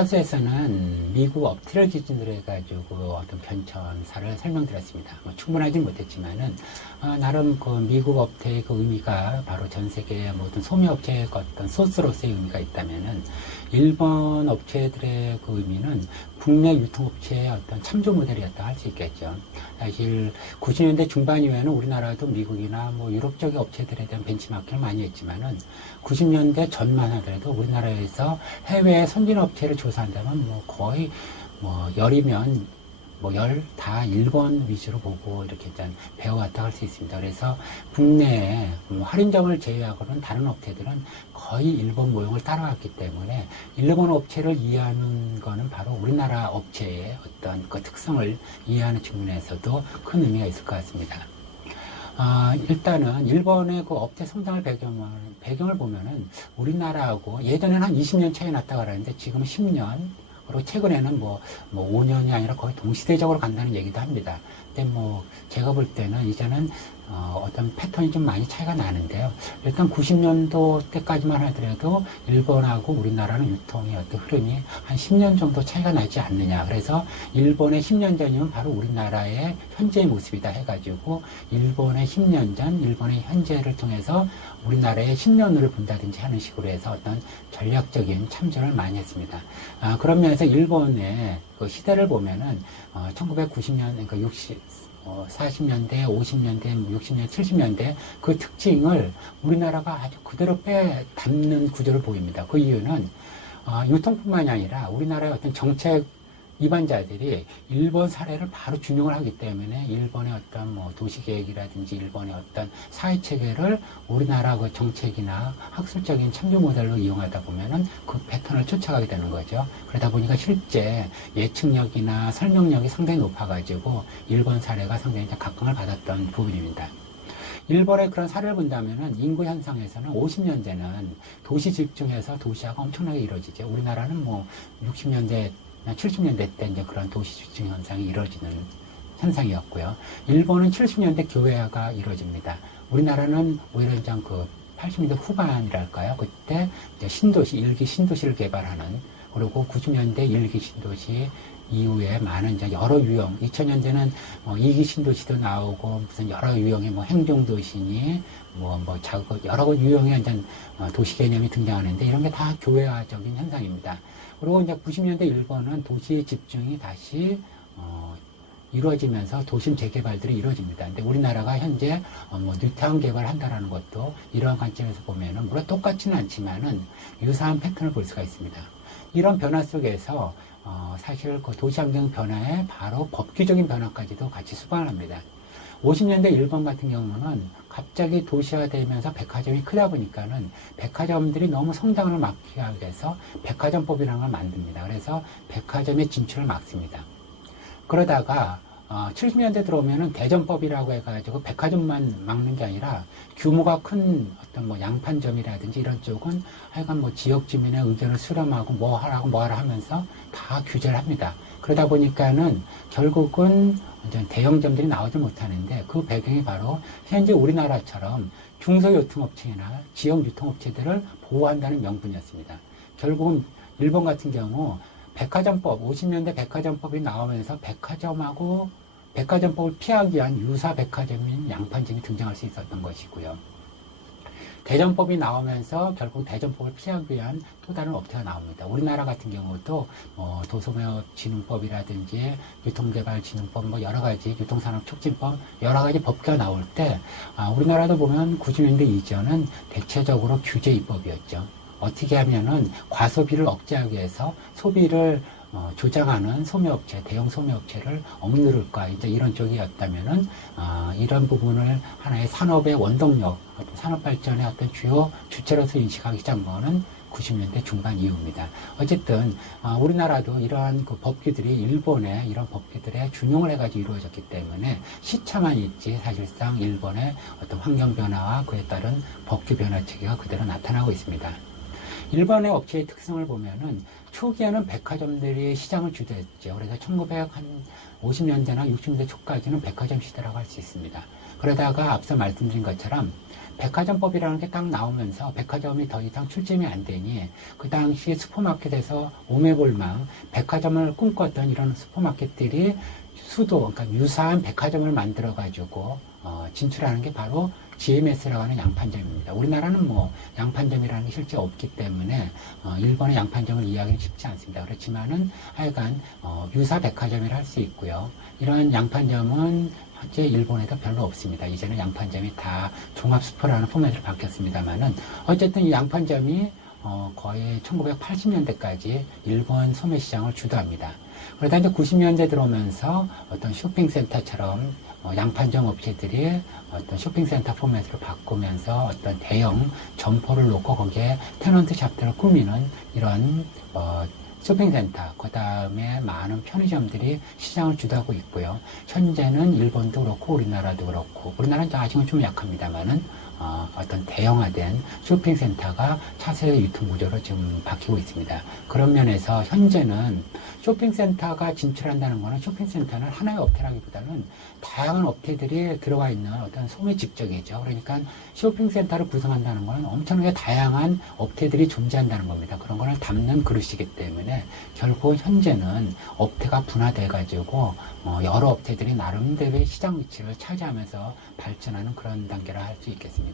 차수에서는 미국 업체를 기준으로 해가지고 어떤 변천사를 설명드렸습니다. 뭐 충분하진 못했지만은, 나름 그 미국 업체의 그 의미가 바로 전 세계의 모든 소매업체의 어떤 소스로서의 의미가 있다면은, 일본 업체들의 그 의미는 국내 유통업체의 어떤 참조 모델이었다 할 수 있겠죠. 사실 90년대 중반 이후에는 우리나라도 미국이나 뭐 유럽 쪽의 업체들에 대한 벤치마킹을 많이 했지만은 90년대 전만 하더라도 우리나라에서 해외 선진업체를 조사한다면 뭐 거의 뭐 열이면 뭐 열 다 일본 위주로 보고 이렇게 일단 배워왔다 할 수 있습니다. 그래서 국내에 할인점을 제외하고는 다른 업체들은 거의 일본 모형을 따라왔기 때문에 일본 업체를 이해하는 거는 바로 우리나라 업체의 어떤 그 특성을 이해하는 측면에서도 큰 의미가 있을 것 같습니다. 일단은 일본의 그 업체 성장을 배경을 보면은 우리나라하고 예전에는 한 20년 차이 났다고 하는데 지금은 10년, 그리고 최근에는 뭐 5년이 아니라 거의 동시대적으로 간다는 얘기도 합니다. 근데 뭐 제가 볼 때는 이제는 어떤 패턴이 좀 많이 차이가 나는데요. 일단 90년도 때까지만 하더라도 일본하고 우리나라는 유통의 어떤 흐름이 한 10년 정도 차이가 나지 않느냐. 그래서 일본의 10년 전이면 바로 우리나라의 현재의 모습이다 해가지고 일본의 10년 전, 일본의 현재를 통해서 우리나라의 10년을 본다든지 하는 식으로 해서 어떤 전략적인 참전을 많이 했습니다. 그런 면에서 일본의 그 시대를 보면은 1990년, 그러니까 40년대, 50년대, 60년대, 70년대 그 특징을 우리나라가 아주 그대로 빼닮는 구조를 보입니다. 그 이유는 유통뿐만이 아니라 우리나라의 어떤 정책 입안자들이 일본 사례를 바로 준용을 하기 때문에 일본의 어떤 뭐 도시계획이라든지 일본의 어떤 사회체계를 우리나라 그 정책이나 학술적인 참조 모델로 이용하다 보면은 그 패턴을 쫓아가게 되는 거죠. 그러다 보니까 실제 예측력이나 설명력이 상당히 높아가지고 일본 사례가 상당히 각광을 받았던 부분입니다. 일본의 그런 사례를 본다면은 인구 현상에서는 50년대는 도시 집중해서 도시화가 엄청나게 이루어지죠. 우리나라는 뭐 60년대 70년대 때 이제 그런 도시 집중 현상이 이루어지는 현상이었고요. 일본은 70년대 교외화가 이루어집니다. 우리나라는 오히려 이제 그 80년대 후반이랄까요. 그때 이제 신도시, 일기 신도시를 개발하는, 그리고 90년대 일기 신도시 이후에 많은 이제 여러 유형, 2000년대는 2기 신도시도 나오고 무슨 여러 유형의 뭐 행정도시니 여러 유형의 이제 도시 개념이 등장하는데 이런 게 다 교외화적인 현상입니다. 그리고 이제 90년대 일본은 도시 집중이 다시 이루어지면서 도심 재개발들이 이루어집니다. 근데 우리나라가 현재 뉴타운 개발을 한다라는 것도 이러한 관점에서 보면은 물론 똑같지는 않지만은 유사한 패턴을 볼 수가 있습니다. 이런 변화 속에서 사실 그 도시환경 변화에 바로 법규적인 변화까지도 같이 수반을 합니다. 50년대 일본 같은 경우는 갑자기 도시화되면서 백화점이 크다 보니까는 백화점들이 너무 성장을 막기 위해서 백화점법이라는 걸 만듭니다. 그래서 백화점의 진출을 막습니다. 그러다가 70년대 들어오면은 대전법이라고 해가지고 백화점만 막는 게 아니라 규모가 큰 어떤 뭐 양판점이라든지 이런 쪽은 하여간 뭐 지역 주민의 의견을 수렴하고 뭐 하라 하면서 다 규제를 합니다. 그러다 보니까는 결국은 대형점들이 나오지 못하는데 그 배경이 바로 현재 우리나라처럼 중소유통업체나 지역 유통업체들을 보호한다는 명분이었습니다. 결국은 일본 같은 경우 백화점법, 50년대 백화점법이 나오면서 백화점법을 피하기 위한 유사 백화점인 양판점이 등장할 수 있었던 것이고요. 대전법이 나오면서 결국 대전법을 피하기 위한 또 다른 업체가 나옵니다. 우리나라 같은 경우도 도소매업진흥법이라든지 유통개발진흥법, 뭐 여러 가지 유통산업촉진법 여러 가지 법규가 나올 때 우리나라도 보면 90년대 이전은 대체적으로 규제 입법이었죠. 어떻게 하면은 과소비를 억제하기 위해서 소비를 조장하는 소매업체, 대형 소매업체를 억누를까, 이제 이런 쪽이었다면은, 이런 부분을 하나의 산업의 원동력, 산업 발전의 어떤 주요 주체로서 인식하기 시작한 거는 90년대 중반 이후입니다. 어쨌든, 우리나라도 이러한 그 법규들이 일본의 이런 법규들에 준용을 해가지고 이루어졌기 때문에 시차만 있지 사실상 일본의 어떤 환경 변화와 그에 따른 법규 변화 체계가 그대로 나타나고 있습니다. 일본의 업체의 특성을 보면은 초기에는 백화점들이 시장을 주도했죠. 그래서 1950년대나 60년대 초까지는 백화점 시대라고 할 수 있습니다. 그러다가 앞서 말씀드린 것처럼 백화점법이라는 게 딱 나오면서 백화점이 더 이상 출점이 안 되니 그 당시 슈퍼마켓에서 오매볼망 백화점을 꿈꿨던 이런 슈퍼마켓들이 수도, 그러니까 유사한 백화점을 만들어 가지고 진출하는 게 바로 GMS라고 하는 양판점입니다. 우리나라는 뭐 양판점이라는 게 실제 없기 때문에 일본의 양판점을 이해하기는 쉽지 않습니다. 그렇지만은 하여간 유사 백화점이라 할 수 있고요. 이런 양판점은 현재 일본에도 별로 없습니다. 이제는 양판점이 다 종합 슈퍼라는 포맷으로 바뀌었습니다만은 어쨌든 이 양판점이 거의 1980년대까지 일본 소매 시장을 주도합니다. 그러다 이제 90년대 들어오면서 어떤 쇼핑센터처럼 양판점 업체들이 어떤 쇼핑센터 포맷으로 바꾸면서 어떤 대형 점포를 놓고 거기에 테넌트 샵들을 꾸미는 이런 쇼핑센터, 그 다음에 많은 편의점들이 시장을 주도하고 있고요. 현재는 일본도 그렇고 우리나라도 그렇고, 우리나라는 아직은 좀 약합니다만은 어떤 대형화된 쇼핑센터가 차세의 유통구조로 지금 바뀌고 있습니다. 그런 면에서 현재는 쇼핑센터가 진출한다는 것은 쇼핑센터는 하나의 업태라기보다는 다양한 업태들이 들어가 있는 어떤 소매 집적이죠. 그러니까 쇼핑센터를 구성한다는 것은 엄청나게 다양한 업태들이 존재한다는 겁니다. 그런 거를 담는 그릇이기 때문에 결국 현재는 업태가 분화돼 가지고 여러 업태들이 나름대로의 시장 위치를 차지하면서 발전하는 그런 단계라 할 수 있겠습니다.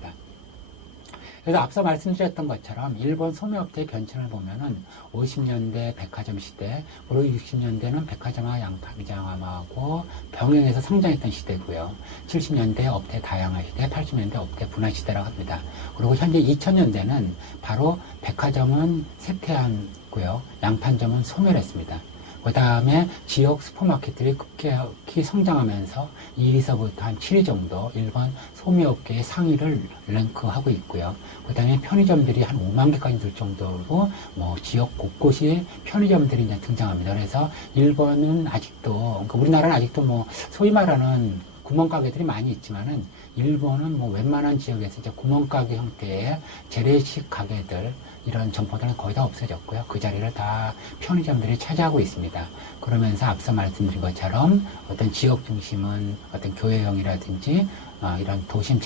그래서 앞서 말씀드렸던 것처럼 일본 소매업체의 변천을 보면은 50년대 백화점 시대, 그리고 60년대는 백화점화 양판점하고 병행해서 성장했던 시대고요. 70년대 업태 다양화 시대, 80년대 업태 분화 시대라고 합니다. 그리고 현재 2000년대는 바로 백화점은 쇠퇴하고요, 양판점은 소멸했습니다. 그 다음에 지역 슈퍼마켓들이 급격히 성장하면서 2위서부터 한 7위 정도 일본 소매업계의 상위를 랭크하고 있고요. 그 다음에 편의점들이 한 5만 개까지 될 정도로 지역 곳곳이 편의점들이 이제 등장합니다. 그래서 일본은 아직도, 그러니까 우리나라는 아직도 소위 말하는 구멍가게들이 많이 있지만은 일본은 웬만한 지역에서 이제 구멍가게 형태의 재래식 가게들, 이런 점포들은 거의 다 없어졌고요. 그 자리를 다 편의점들이 차지하고 있습니다. 그러면서 앞서 말씀드린 것처럼 어떤 지역 중심은 어떤 교외형이라든지 이런 도심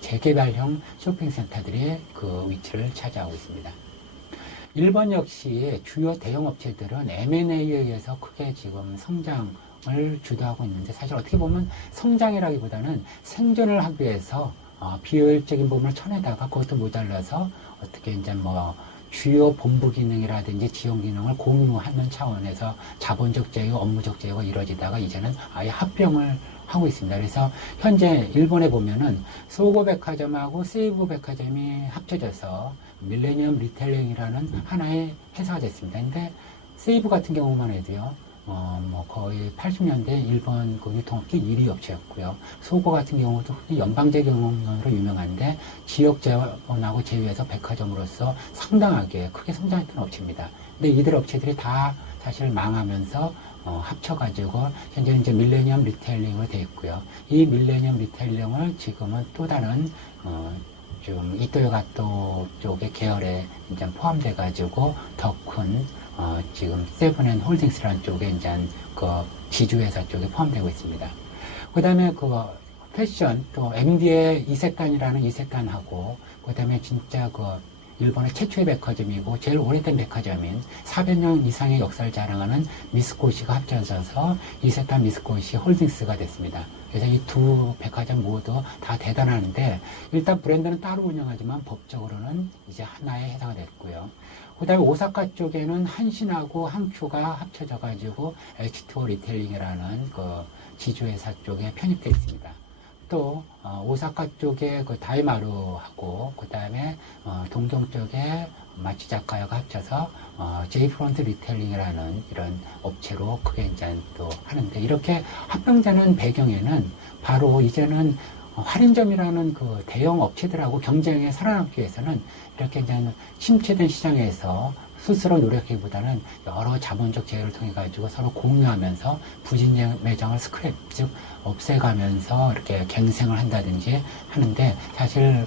재개발형 쇼핑센터들이 그 위치를 차지하고 있습니다. 일본 역시 주요 대형 업체들은 M&A에 의해서 크게 지금 성장을 주도하고 있는데, 사실 어떻게 보면 성장이라기보다는 생존을 하기 위해서 비효율적인 부분을 쳐내다가 그것도 모자라서 어떻게 이제 주요 본부 기능이라든지 지원 기능을 공유하는 차원에서 자본적 제휴, 업무적 제휴가 이루어지다가 이제는 아예 합병을 하고 있습니다. 그래서 현재 일본에 보면은 소고 백화점하고 세이브 백화점이 합쳐져서 밀레니엄 리테일링이라는 하나의 회사가 됐습니다. 근데 세이브 같은 경우만 해도요, 거의 80년대 일본 그 유통업계 1위 업체였고요. 소고 같은 경우도 연방제 경영으로 유명한데 지역 자본하고 제휴해서 백화점으로서 상당하게 크게 성장했던 업체입니다. 근데 이들 업체들이 다 사실 망하면서 합쳐가지고 현재 이제 밀레니엄 리테일링으로 되어 있고요. 이 밀레니엄 리테일링을 지금은 또 다른 좀 이토요가토 쪽의 계열에 이제 포함돼가지고 더 큰 지금 세븐앤홀딩스라는 쪽에 이제 그 지주회사 쪽에 포함되고 있습니다. 그 다음에 그 패션 또 MD의 이세탄이라는 이세탄하고 그 다음에 진짜 그 일본의 최초의 백화점이고 제일 오래된 백화점인 400년 이상의 역사를 자랑하는 미쓰코시가 합쳐져서 이세탄 미쓰코시 홀딩스가 됐습니다. 그래서 이 두 백화점 모두 다 대단한데 일단 브랜드는 따로 운영하지만 법적으로는 이제 하나의 회사가 됐고요. 그 다음에 오사카 쪽에는 한신하고 한큐가 합쳐져 가지고 H2O 리테일링이라는 그 지주회사 쪽에 편입되어 있습니다. 또 오사카 쪽에 그 다이마루하고 그 다음에 동경 쪽에 마치자카야가 합쳐서 J프론트 리테일링이라는 이런 업체로 크게 이제 또 하는데, 이렇게 합병되는 배경에는 바로 이제는 할인점이라는 그 대형 업체들하고 경쟁에 살아남기 위해서는 이렇게 이제 침체된 시장에서 스스로 노력하기보다는 여러 자본적 제휴를 통해 가지고 서로 공유하면서 부진 매장을 스크랩, 즉 없애가면서 이렇게 갱생을 한다든지 하는데, 사실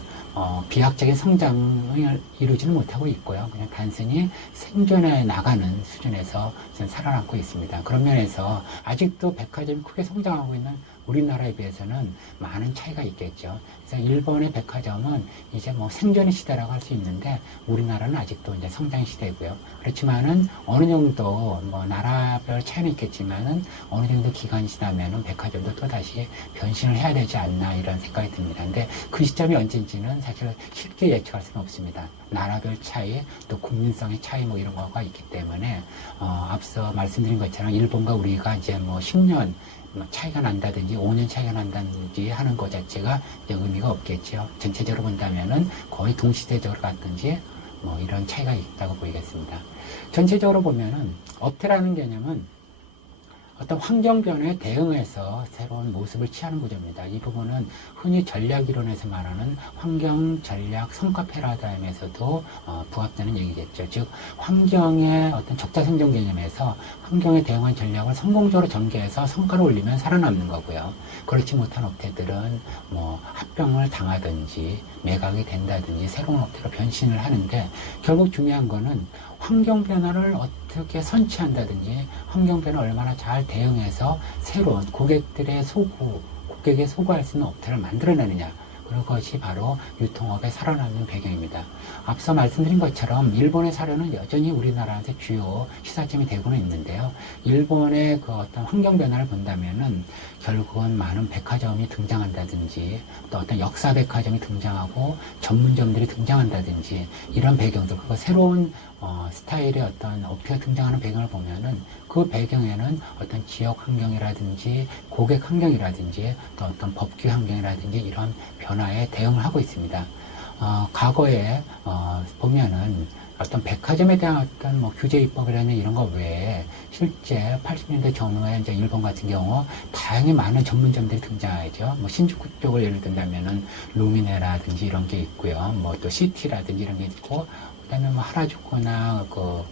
비약적인 성장을 이루지는 못하고 있고요. 그냥 단순히 생존해 나가는 수준에서 살아남고 있습니다. 그런 면에서 아직도 백화점이 크게 성장하고 있는 우리나라에 비해서는 많은 차이가 있겠죠. 그래서 일본의 백화점은 이제 뭐 생존의 시대라고 할 수 있는데 우리나라는 아직도 이제 성장 시대고요. 그렇지만은 어느 정도 뭐 나라별 차이는 있겠지만은 어느 정도 기간이 지나면은 백화점도 또다시 변신을 해야 되지 않나 이런 생각이 듭니다. 근데 그 시점이 언제인지는 사실 쉽게 예측할 수는 없습니다. 나라별 차이, 또 국민성의 차이 뭐 이런 거가 있기 때문에 앞서 말씀드린 것처럼 일본과 우리가 이제 뭐 10년 차이가 난다든지 5년 차이가 난다든지 하는 것 자체가 이제 의미가 없겠죠. 전체적으로 본다면은 거의 동시대적으로 갔든지 뭐 이런 차이가 있다고 보이겠습니다. 전체적으로 보면은 업태라는 개념은 어떤 환경 변화에 대응해서 새로운 모습을 취하는 구조입니다. 이 부분은 흔히 전략 이론에서 말하는 환경 전략 성과 패러다임에서도 부합되는 얘기겠죠. 즉 환경의 어떤 적자 생존 개념에서 환경에 대응한 전략을 성공적으로 전개해서 성과를 올리면 살아남는 거고요. 그렇지 못한 업체들은 뭐 합병을 당하든지 매각이 된다든지 새로운 업체로 변신을 하는데 결국 중요한 거는 환경 변화를 어떻게 선취한다든지 환경 변화를 얼마나 잘 대응해서 새로운 고객의 소구할 수 있는 업체를 만들어내느냐. 그것이 바로 유통업의 살아남는 배경입니다. 앞서 말씀드린 것처럼 일본의 사례는 여전히 우리나라한테 주요 시사점이 되고는 있는데요. 일본의 그 어떤 환경 변화를 본다면은 결국은 많은 백화점이 등장한다든지 또 어떤 역사 백화점이 등장하고 전문점들이 등장한다든지 이런 배경들, 그거 새로운 스타일의 어떤 업체가 등장하는 배경을 보면은 그 배경에는 어떤 지역 환경이라든지 고객 환경이라든지 또 어떤 법규 환경이라든지 이런 변화에 대응을 하고 있습니다. 과거에 보면은 어떤 백화점에 대한 어떤 뭐 규제 입법이라는 이런 거 외에 실제 80년대 전후에 이제 일본 같은 경우 다양히 많은 전문점들이 등장하죠. 뭐 신주쿠 쪽을 예를 든다면은 루미네라든지 이런 게 있고요. 뭐 또 시티라든지 이런 게 있고 그다음에 뭐 하라주쿠나 그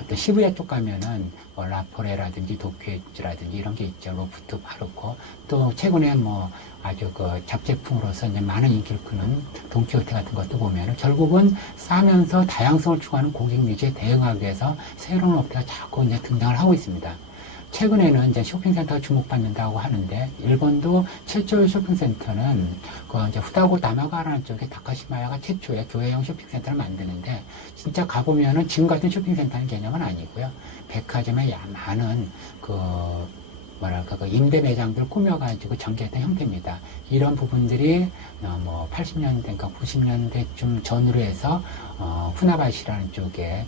어떤 시부야 쪽 가면은 뭐 라포레라든지 도쿄에이츠라든지 이런 게 있죠. 로프트 파르코. 또 최근에 뭐 아주 그 잡제품으로서 이제 많은 인기를 끄는 돈키호테 같은 것도 보면은 결국은 싸면서 다양성을 추구하는 고객 니즈에 대응하기 위해서 새로운 업체가 자꾸 이제 등장을 하고 있습니다. 최근에는 이제 쇼핑센터가 주목받는다고 하는데, 일본도 최초의 쇼핑센터는 그 이제 후다고 다마가라는 쪽에 다카시마야가 최초의 교회용 쇼핑센터를 만드는데, 진짜 가보면은 지금 같은 쇼핑센터는 개념은 아니고요. 백화점에 많은 그 임대 매장들 꾸며가지고 전개했던 형태입니다. 이런 부분들이 뭐 80년대인가 90년대쯤 전후로 해서 후나바시라는 쪽에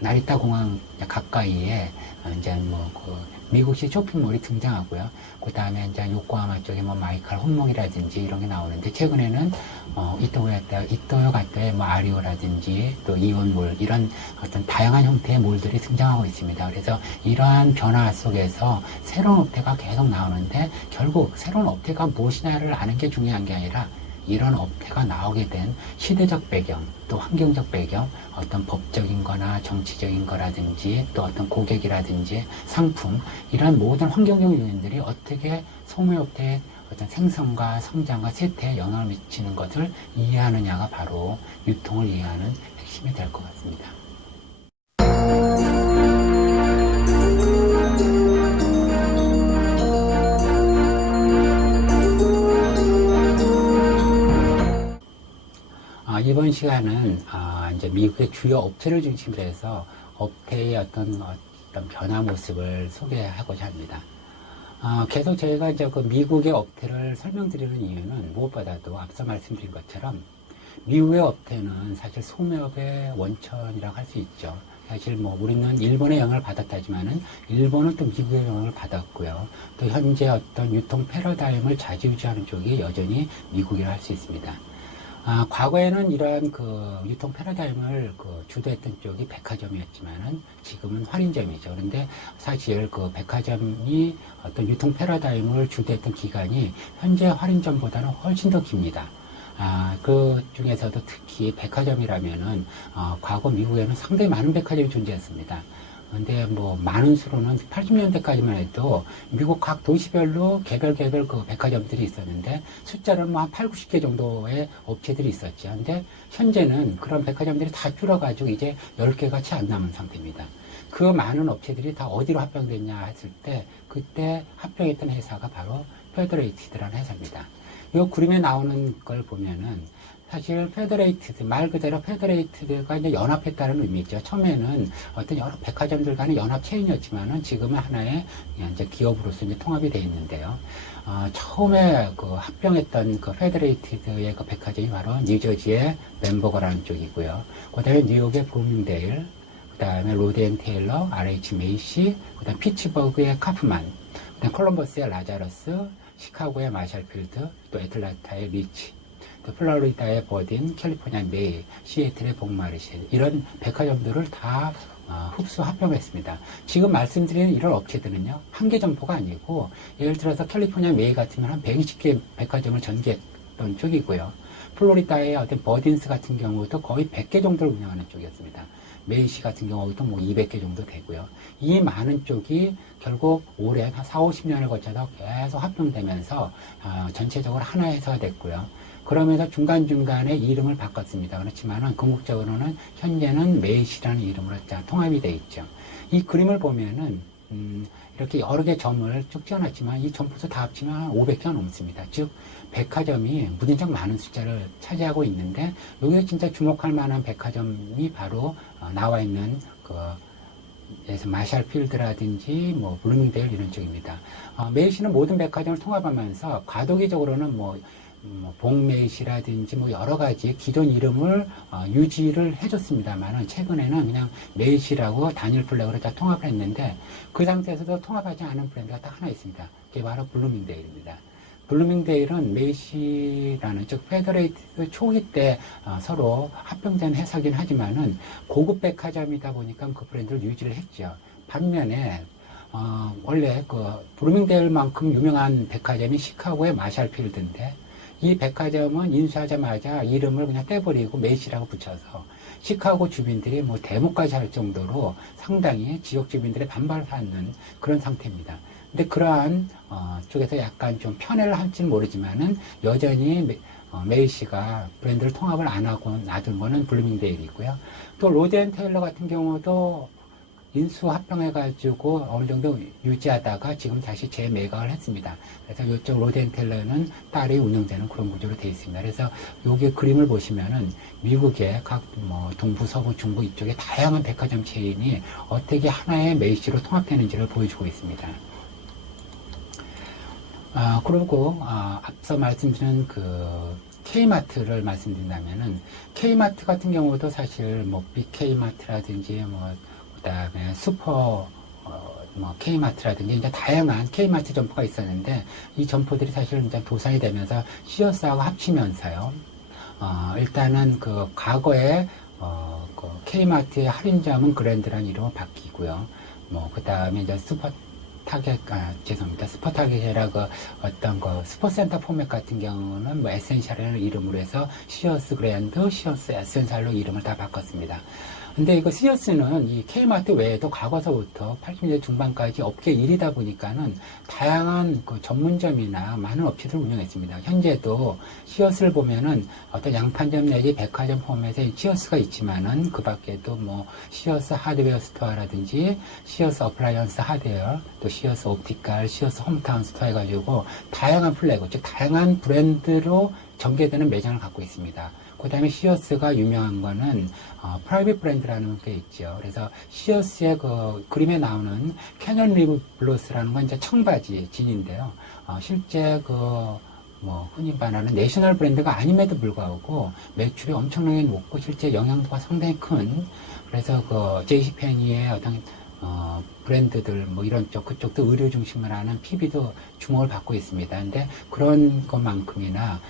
나리타 공항 가까이에 이제 미국식 쇼핑몰이 등장하고요. 그 다음에 이제 요코하마 쪽에 뭐 마이칼 혼목이라든지 이런 게 나오는데, 최근에는 이토요 가타의 뭐 아리오라든지 또 이온몰 이런 어떤 다양한 형태의 몰들이 등장하고 있습니다. 그래서 이러한 변화 속에서 새로운 업태가 계속 나오는데, 결국 새로운 업태가 무엇이냐를 아는 게 중요한 게 아니라 이런 업태가 나오게 된 시대적 배경, 또 환경적 배경, 어떤 법적인 거나 정치적인 거라든지 또 어떤 고객이라든지 상품, 이런 모든 환경적 요인들이 어떻게 소매업태의 어떤 생성과 성장과 세태에 영향을 미치는 것을 이해하느냐가 바로 유통을 이해하는 핵심이 될 것 같습니다. 이번 시간은 이제 미국의 주요 업체를 중심으로 해서 업태의 어떤 변화 모습을 소개하고자 합니다. 계속 저희가 이제 그 미국의 업태를 설명드리는 이유는 무엇보다도 앞서 말씀드린 것처럼 미국의 업태는 사실 소매업의 원천이라고 할 수 있죠. 사실 뭐 우리는 일본의 영향을 받았다지만은 일본은 또 미국의 영향을 받았고요. 또 현재 어떤 유통 패러다임을 좌지우지하는 쪽이 여전히 미국이라 할 수 있습니다. 과거에는 이러한 그 유통 패러다임을 주도했던 쪽이 백화점이었지만은 지금은 할인점이죠. 그런데 사실 그 백화점이 어떤 유통 패러다임을 주도했던 기간이 현재 할인점보다는 훨씬 더 깁니다. 그 중에서도 특히 백화점이라면은 과거 미국에는 상당히 많은 백화점이 존재했습니다. 근데 뭐 많은 수로는 80년대까지만 해도 미국 각 도시별로 개별 그 백화점들이 있었는데 숫자는 뭐 한 8, 90개 정도의 업체들이 있었죠. 근데 현재는 그런 백화점들이 다 줄어가지고 이제 10개가 채 안 남은 상태입니다. 그 많은 업체들이 다 어디로 합병됐냐 했을 때 그때 합병했던 회사가 바로 페더레이티드라는 회사입니다. 이 그림에 나오는 걸 보면은 사실 페더레이티드, 말 그대로 페더레이티드가 이제 연합했다는 의미죠. 처음에는 어떤 여러 백화점들 간의 연합 체인이었지만은 지금은 하나의 이제 기업으로서 이제 통합이 되어 있는데요. 처음에 그 합병했던 그 페더레이티드의 그 백화점이 바로 뉴저지의 멤버거라는 쪽이고요. 그 다음에 뉴욕의 브루밍데일, 그 다음에 로드앤테일러, RH 메이시, 그 다음 피츠버그의 카프만, 그 다음 콜럼버스의 라자러스, 시카고의 마샬필드, 또 애틀란타의 리치, 또 플로리다의 버딘, 캘리포니아 메이, 시애틀의 복마르실, 이런 백화점들을 다 흡수 합병했습니다. 지금 말씀드리는 이런 업체들은요, 한 개 점포가 아니고, 예를 들어서 캘리포니아 메이 같으면 한 120개 백화점을 전개했던 쪽이고요. 플로리다의 어떤 버딘스 같은 경우도 거의 100개 정도를 운영하는 쪽이었습니다. 메이시 같은 경우도 뭐 200개 정도 되고요. 이 많은 쪽이 결국 오랜 한 4, 50년을 거쳐서 계속 합병되면서 전체적으로 하나의 회사가 됐고요. 그러면서 중간중간에 이름을 바꿨습니다. 그렇지만은 궁극적으로는 현재는 메이시라는 이름으로 통합이 되어 있죠. 이 그림을 보면은 이렇게 여러 개 점을 쭉 지어놨지만 이 점포수 다 합치면 한 500개가 넘습니다. 즉 백화점이 무진장 많은 숫자를 차지하고 있는데 여기서 진짜 주목할 만한 백화점이 바로 나와 있는 그래서 마샬필드라든지 뭐 블루밍데일 이런 쪽입니다. 메이시는 모든 백화점을 통합하면서 과도기적으로는 복메이시라든지 뭐 여러 가지 기존 이름을 유지를 해줬습니다만은 최근에는 그냥 메이시라고 단일 플래그로 다 통합을 했는데 그 상태에서도 통합하지 않은 브랜드가 딱 하나 있습니다. 그게 바로 블루밍데일입니다. 블루밍데일은 메이시라는 즉 페더레이티드 초기 때 서로 합병된 회사긴 하지만은 고급 백화점이다 보니까 그 브랜드를 유지를 했죠. 반면에 원래 그 블루밍데일만큼 유명한 백화점이 시카고의 마샬필드인데 이 백화점은 인수하자마자 이름을 그냥 떼버리고 메이시라고 붙여서 시카고 주민들이 뭐 데모까지 할 정도로 상당히 지역 주민들의 반발을 받는 그런 상태입니다. 근데 그러한 쪽에서 약간 좀 편애를 할지는 모르지만은 여전히 메이시가 브랜드를 통합을 안 하고 놔둔 거는 블루밍데일이고요. 또 로드앤테일러 같은 경우도 인수 합병해가지고 어느 정도 유지하다가 지금 다시 재매각을 했습니다. 그래서 이쪽 로드앤텔러는 딸이 운영되는 그런 구조로 되어 있습니다. 그래서 여기 그림을 보시면은 미국의 각 동부, 서부, 중부 이쪽에 다양한 백화점 체인이 어떻게 하나의 메이시로 통합되는지를 보여주고 있습니다. 그리고 앞서 말씀드린 그 K마트를 말씀드린다면은 K마트 같은 경우도 사실 빅K마트라든지 그다음에 슈퍼 K마트라든지 이제 다양한 K마트 점포가 있었는데 이 점포들이 사실 이제 도산이 되면서 시어스하고 합치면서요. 일단은 그 과거에 그 K마트의 할인점은 그랜드라는 이름으로 바뀌고요. 그다음에 이제 스포타겟이라 어떤 스포센터 포맷 같은 경우는 에센셜이라는 이름으로 해서 시어스 그랜드, 시어스 에센셜로 이름을 다 바꿨습니다. 근데 이거 시어스는 이 K마트 외에도 과거서부터 80년대 중반까지 업계 1위다 보니까는 다양한 그 전문점이나 많은 업체들을 운영했습니다. 현재도 시어스를 보면은 어떤 양판점 내지 백화점 포맷에 시어스가 있지만은 그 밖에도 시어스 하드웨어 스토어라든지 시어스 어플라이언스 하드웨어, 또 시어스 옵티컬, 시어스 홈타운 스토어 해가지고 다양한 플래그, 즉 다양한 브랜드로 전개되는 매장을 갖고 있습니다. 그 다음에 시어스가 유명한 거는 프라이빗 브랜드라는 게 있죠. 그래서 시어스의 그 그림에 나오는 캐년 리브 블로스라는 건 이제 청바지 진인데요. 실제 흔히 말하는 내셔널 브랜드가 아님에도 불구하고 매출이 엄청나게 높고 실제 영향도가 상당히 큰, 그래서 그 제이시페니의 어떤 브랜드들 이런 쪽 그쪽도 의류 중심을 하는 PB도 주목을 받고 있습니다. 근데 그런 것만큼이나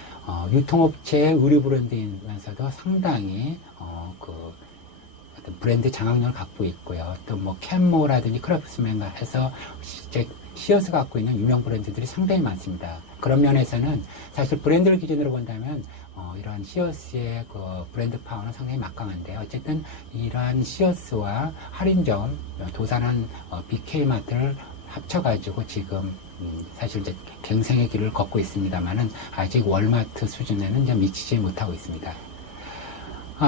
유통업체의 의류 브랜드이면서도 상당히 어떤 브랜드 장악력을 갖고 있고요. 또 캔모라든지 크래프트스맨 해서 실제 시어스 갖고 있는 유명 브랜드들이 상당히 많습니다. 그런 면에서는 사실 브랜드를 기준으로 본다면 이러한 시어스의 그 브랜드 파워는 상당히 막강한데요. 어쨌든 이러한 시어스와 할인점, 도산한 BK마트를 합쳐가지고 지금 사실 이제 갱생의 길을 걷고 있습니다만은 아직 월마트 수준에는 이제 미치지 못하고 있습니다.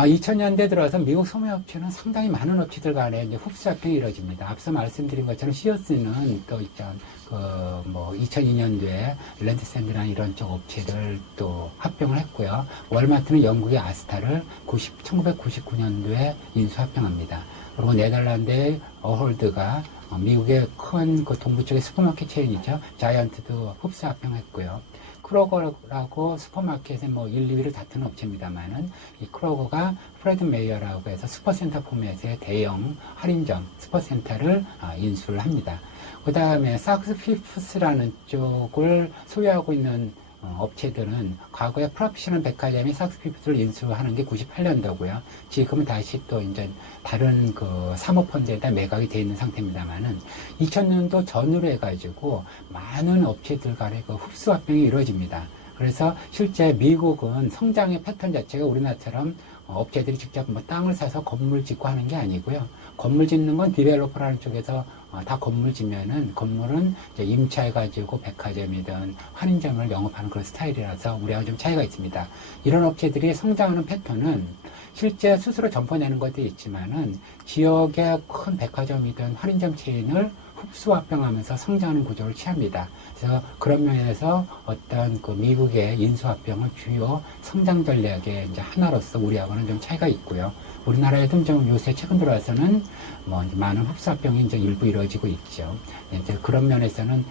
2000년대 들어서 미국 소매업체는 상당히 많은 업체들 간에 이제 흡수 합병이 이루어집니다. 앞서 말씀드린 것처럼 시어스는 또 있던 2002년도에 랜드샌드라는 이런 쪽 업체들 또 합병을 했고요. 월마트는 영국의 아스타를 1999년도에 인수 합병합니다. 그리고 네덜란드의 어홀드가 미국의 큰 그 동부 쪽의 슈퍼마켓 체인이죠. 자이언트도 흡수 합병했고요. 크로거라고 슈퍼마켓에 1, 2위를 다투는 업체입니다만은 이 크로거가 프레드 메이어라고 해서 슈퍼센터 포맷의 대형 할인점 슈퍼센터를 인수를 합니다. 그 다음에 sak스 피프스라는 쪽을 소유하고 있는 업체들은 과거에 프로페셔널 백화점이 sak스 피프스를 인수하는 게 98년도고요. 지금은 다시 또 이제 다른 그 사모펀드에다 매각이 되어 있는 상태입니다만은 2000년도 전후로 해가지고 많은 업체들 간의 그 흡수 합병이 이루어집니다. 그래서 실제 미국은 성장의 패턴 자체가 우리나라처럼 업체들이 직접 땅을 사서 건물 짓고 하는 게 아니고요. 건물 짓는 건 디벨로퍼라는 쪽에서 다 건물 짓면은 건물은 이제 임차해가지고 백화점이든 할인점을 영업하는 그런 스타일이라서 우리하고 좀 차이가 있습니다. 이런 업체들이 성장하는 패턴은 실제 스스로 점퍼내는 것도 있지만은 지역의 큰 백화점이든 할인점 체인을 흡수 합병하면서 성장하는 구조를 취합니다. 그래서 그런 면에서 어떤 그 미국의 인수 합병은 주요 성장 전략의 이제 하나로서 우리하고는 좀 차이가 있고요. 우리나라에도 좀 요새 최근 들어와서는 많은 흡수 합병이 이제 일부 이루어지고 있죠. 이제 그런 면에서는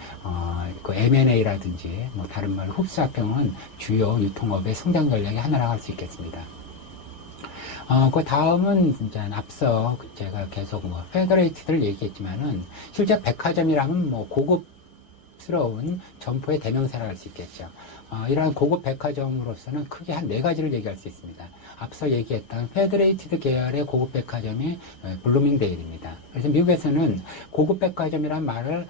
그 M&A라든지 다른 말 흡수 합병은 주요 유통업의 성장 전략의 하나라고 할 수 있겠습니다. 그 다음은 이제 앞서 제가 계속 페더레이트를 얘기했지만은 실제 백화점이라면 고급스러운 점포의 대명사라 할 수 있겠죠. 이러한 고급 백화점으로서는 크게 한 4가지를 얘기할 수 있습니다. 앞서 얘기했던 페더레이티드 계열의 고급 백화점이 블루밍데일입니다. 그래서 미국에서는 고급 백화점이란 말을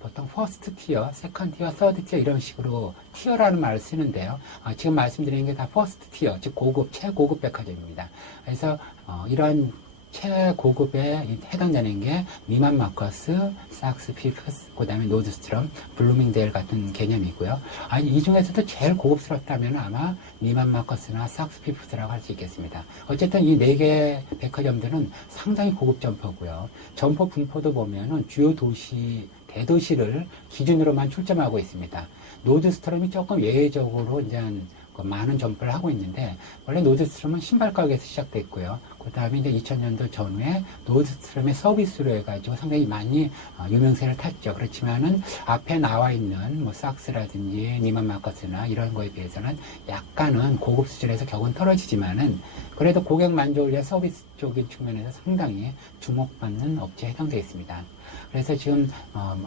보통 퍼스트 티어, 세컨드 티어, 서드 티어 이런 식으로 티어라는 말을 쓰는데요. 지금 말씀드리는 게 다 퍼스트 티어, 즉 고급, 최고급 백화점입니다. 그래서 이런 최고급에 해당되는 게 니만 마커스, sak스 피프스, 그 다음에 노드스트럼, 블루밍데일 같은 개념이고요. 이 중에서도 제일 고급스럽다면 아마 니만 마커스나 sak스 피프스라고 할 수 있겠습니다. 어쨌든 이 4개 백화점들은 상당히 고급 점포고요. 점포 분포도 보면은 주요 도시, 대도시를 기준으로만 출점하고 있습니다. 노드스트럼이 조금 예외적으로 이제 많은 점포를 하고 있는데, 원래 노드스트럼은 신발 가게에서 시작됐고요. 그 다음에 이제 2000년도 전후에 노드스트럼의 서비스로 해가지고 상당히 많이 유명세를 탔죠. 그렇지만은 앞에 나와 있는 sak스라든지 니만 마커스나 이런 거에 비해서는 약간은 고급 수준에서 격은 떨어지지만은 그래도 고객 만족을 위해 서비스 쪽인 측면에서 상당히 주목받는 업체에 해당되어 있습니다. 그래서 지금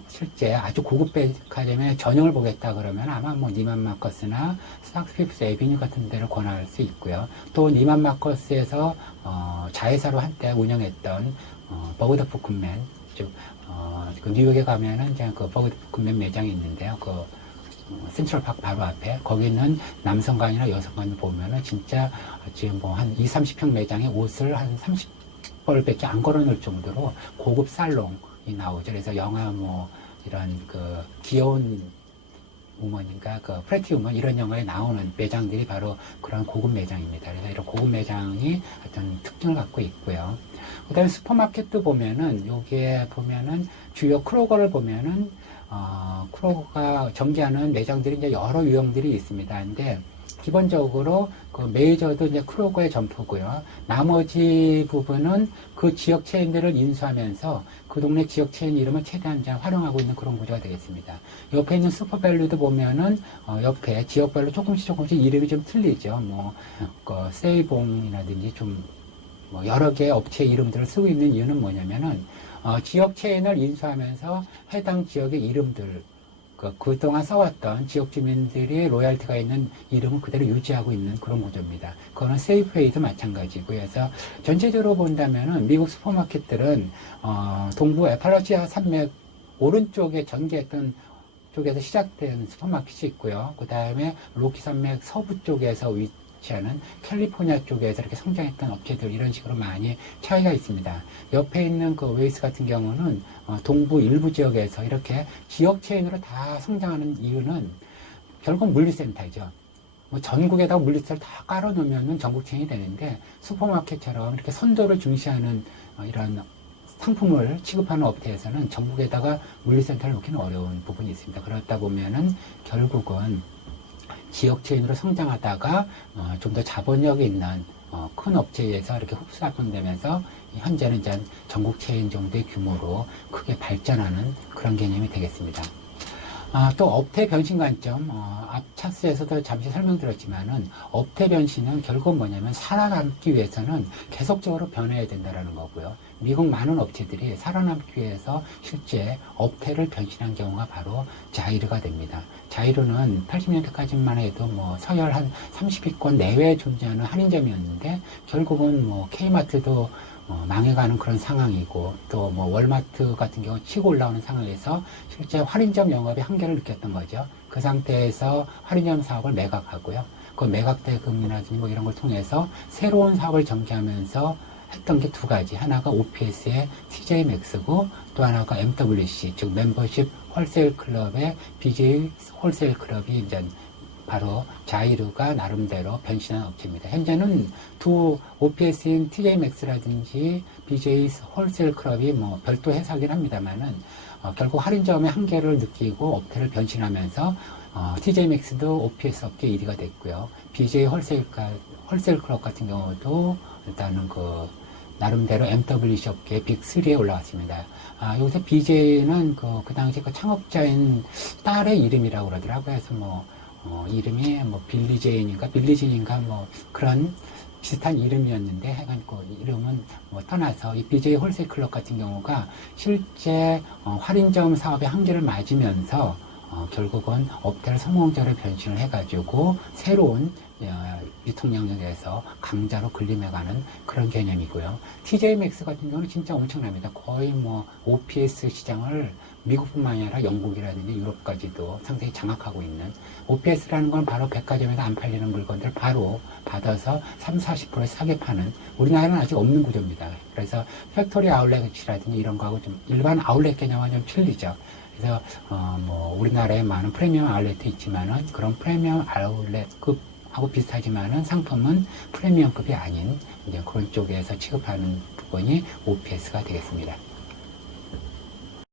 실제 아주 고급 백화점의 전형을 보겠다 그러면 아마 니만 마커스나 sak스 피프스 에비뉴 같은 데를 권할 수 있고요. 또 니만 마커스에서 자회사로 한때 운영했던 버그더 푸큰맨, 즉 그 뉴욕에 가면은 그냥 그 버그더 푸큰맨 매장이 있는데요. 그 센트럴파크 바로 앞에 거기는 남성관이나 여성관을 보면은 진짜 지금 한 20-30평 매장에 옷을 한 30벌밖에 안 걸어놓을 정도로 고급 살롱이 나오죠. 그래서 영화 이런 그 귀여운 우먼인가 그 프레티 우먼 이런 영화에 나오는 매장들이 바로 그런 고급 매장입니다. 그래서 이런 고급 매장이 어떤 특징을 갖고 있고요. 그 다음에 슈퍼마켓도 보면은 여기에 보면은 주요 크로거를 보면은 크로거가 전개하는 매장들이 이제 여러 유형들이 있습니다. 근데 기본적으로 그 메이저도 이제 크로거의 점포고요. 나머지 부분은 그 지역 체인들을 인수하면서 그 동네 지역 체인 이름을 최대한 이제 활용하고 있는 그런 구조가 되겠습니다. 옆에 있는 슈퍼밸류도 보면은 옆에 지역별로 조금씩 이름이 좀 틀리죠. 세이봉이라든지 좀 여러 개의 업체 이름들을 쓰고 있는 이유는 뭐냐면은 지역 체인을 인수하면서 해당 지역의 이름들 그동안 써왔던 지역 주민들이 로얄티가 있는 이름을 그대로 유지하고 있는 그런 구조입니다. 그거는 세이프웨이도 마찬가지고요. 그래서 전체적으로 본다면은 미국 슈퍼마켓들은 동부 에파라치아 산맥 오른쪽에 전개했던 쪽에서 시작된 슈퍼마켓이 있고요. 그 다음에 로키 산맥 서부 쪽에서 위치하는 캘리포니아 쪽에서 이렇게 성장했던 업체들 이런 식으로 많이 차이가 있습니다. 옆에 있는 그 웨이스 같은 경우는 동부 일부 지역에서 이렇게 지역 체인으로 다 성장하는 이유는 결국 물류센터죠. 뭐 전국에다가 물리세를 다 깔아놓으면 전국 체인이 되는데 슈퍼마켓처럼 이렇게 선도를 중시하는 이런 상품을 취급하는 업체에서는 전국에다가 물류센터를 놓기는 어려운 부분이 있습니다. 그렇다 보면은 결국은 지역 체인으로 성장하다가 좀 더 자본력이 있는 큰 업체에서 이렇게 흡수합병되면서 현재는 이제 전국 체인 정도의 규모로 크게 발전하는 그런 개념이 되겠습니다. 또 업태 변신 관점, 앞 차트에서도 잠시 설명드렸지만은 업태 변신은 결국 뭐냐면 살아남기 위해서는 계속적으로 변해야 된다는 거고요. 미국 많은 업체들이 살아남기 위해서 실제 업태를 변신한 경우가 바로 자이르가 됩니다. 자이르는 80년대까지만 해도 뭐 서열 한 30위권 내외에 존재하는 할인점이었는데 결국은 뭐 K마트도 망해가는 그런 상황이고 또 뭐 월마트 같은 경우 치고 올라오는 상황에서 실제 할인점 영업의 한계를 느꼈던 거죠. 그 상태에서 할인점 사업을 매각하고요. 그 매각 대금이라든지 뭐 이런 걸 통해서 새로운 사업을 전개하면서 했던 게 두 가지. 하나가 OPS의 TJ Max고 또 하나가 MWC, 즉 멤버십 홀세일 클럽의 BJ 홀세일 클럽이 이제 바로 자이루가 나름대로 변신한 업체입니다. 현재는 두 OPS인 TJ Max라든지 BJ 홀세일 클럽이 뭐 별도 회사긴 합니다만은 결국 할인점의 한계를 느끼고 업태를 변신하면서 TJ Max도 OPS 업계 1위가 됐고요. BJ 홀세일 클럽 같은 경우도 일단은 나름대로 MWC 업계 빅3에 올라왔습니다. 여기서 BJ는 그 당시 그 창업자인 딸의 이름이라고 그러더라고요. 그래서 이름이 빌리제인인가 뭐 그런 비슷한 이름이었는데 하여간 그 이름은 떠나서 이 BJ 홀세일 클럽 같은 경우가 실제 할인점 사업의 한계를 맞으면서 결국은 업태를 성공적으로 변신을 해가지고 새로운 유통 영역에서 강자로 군림해가는 그런 개념이고요. TJ Maxx 같은 경우는 진짜 엄청납니다. 거의 OPS 시장을 미국뿐만 아니라 영국이라든지 유럽까지도 상당히 장악하고 있는 OPS라는 건 바로 백화점에서 안 팔리는 물건들 바로 받아서 30-40% 싸게 파는 우리나라는 아직 없는 구조입니다. 그래서 팩토리 아울렛이라든지 이런 거하고 좀 일반 아울렛 개념과 좀 틀리죠. 그래서 우리나라에 많은 프리미엄 아울렛이 있지만은 그런 프리미엄 아울렛급하고 비슷하지만은 상품은 프리미엄급이 아닌 이제 그런 쪽에서 취급하는 부분이 OPS가 되겠습니다.